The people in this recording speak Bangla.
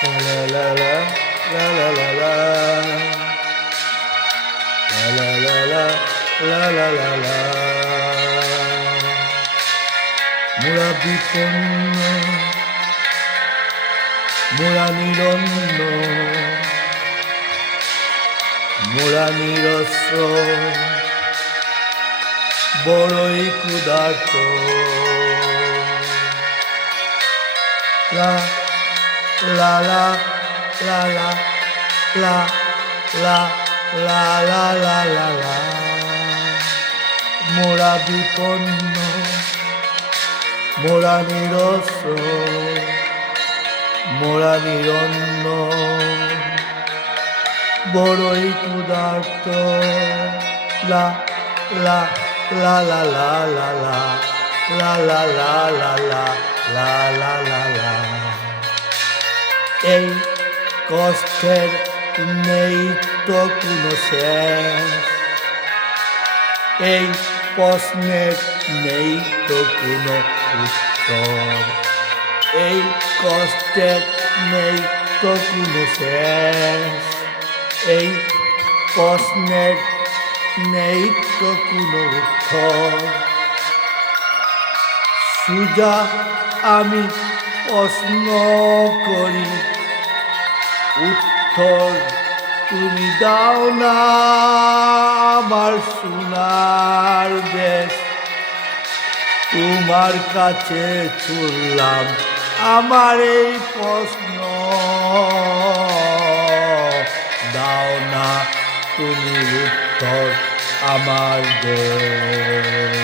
La la la la la la la la la la la la la la la মোরা বিপন্ন মোরা নিরন্ন মোরা নিরস্ত্র বড়ই ক্ষুধার্ত লা লা লা লা লা লা লা লা লা লা লা লা মোরা বিপন্ন মোরা নিরস্ত্র মোরা নিরন্ন বড়ই ক্ষুধার্ত লা লা লা লা লা লা লা লা লা লা লা লা লা লা লা এই কষ্টের নেই তো কোনো শেষ এই প্রশ্নের নেই তো কোনো উত্তর এই কষ্টের নেই তো কোনো শেষ এই প্রশ্নের নেই তো কোনো উত্তর সুজা আমি প্রশ্ন করি উত্তর তুমি দাও না আমার সোনার দেশ তোমার কাছে ছুড়লাম আমার এই প্রশ্ন দাও না তুমি উত্তর আমার দেশ